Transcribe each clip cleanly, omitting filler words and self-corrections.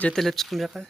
Жетелеп чыктым жака.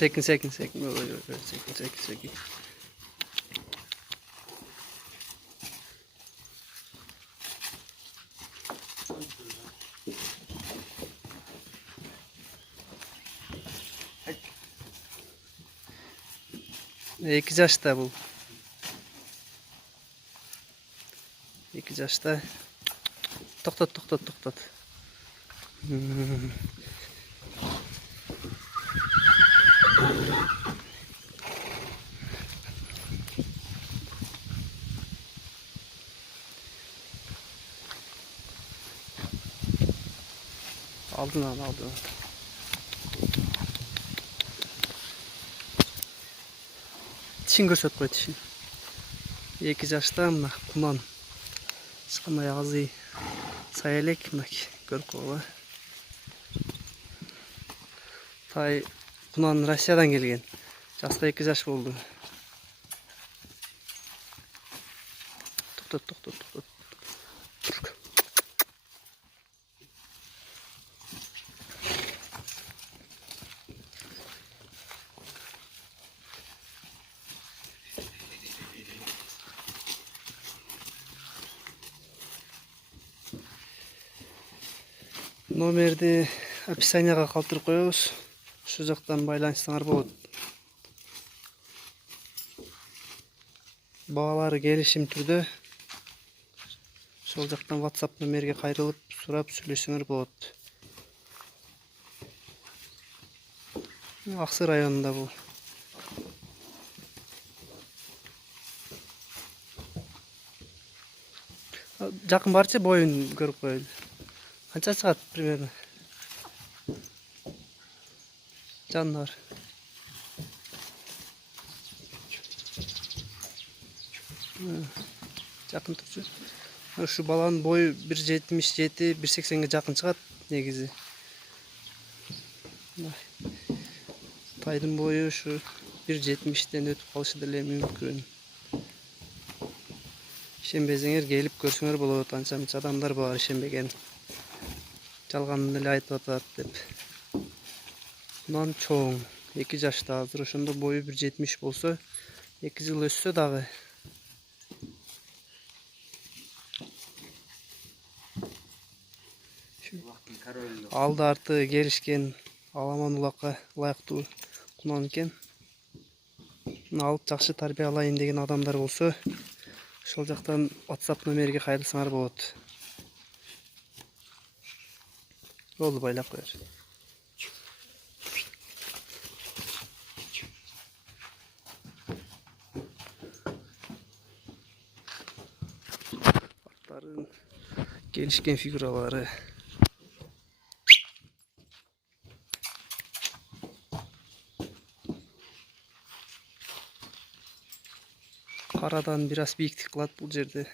Sekin. Sekin. İki yaşta bu. 2 yaşta. Toktat. Aldın. Tişin görsöp koy tişin. 2 yaşta mı kuman. Çıkamay ağzı sayelek mi görüp koyla. Tay kuman Rusya'dan gelgen. Jaska 2 yaş oldu. Toktat. Номерди описанияга калтырып коебуз. Şu жактан байланышсаңар болот. Баалары келишим түрдө. Сол жактан WhatsApp номерге кайрылып, сурап сүйлөшсөңөр болот. Аксы районунда бул. Жакын барчы боюн көрүп коелу. Канча чыгат примерно? Жандар. Жакын турчу. Şu баланын бою 1.77, 1.80ге жакын чыгат негизи. Тайдын бою şu 1.70'den өтүп калышы деле мүмкүн. Ишенбесеңер келип көрсөңөр болот. Анча-мынча адамдар бар ишенбеген. Жалганын эле айтып атат деп. Мындан чоң 2 жашта, азыр ошондо бою 1.70 болсо, 2 жыл өссө дагы. Алды арты келишкен аламан улакка ылайыктуу кунан экен. Алып жакшы тарбиялайын деген адамдар болсо, ошол жактан WhatsApp номерге кайрылсаңар болот. Болду, байлап коер. Аттарын келишкен фигуралары. Карадан бир аз бийиктик кылат бул жерде.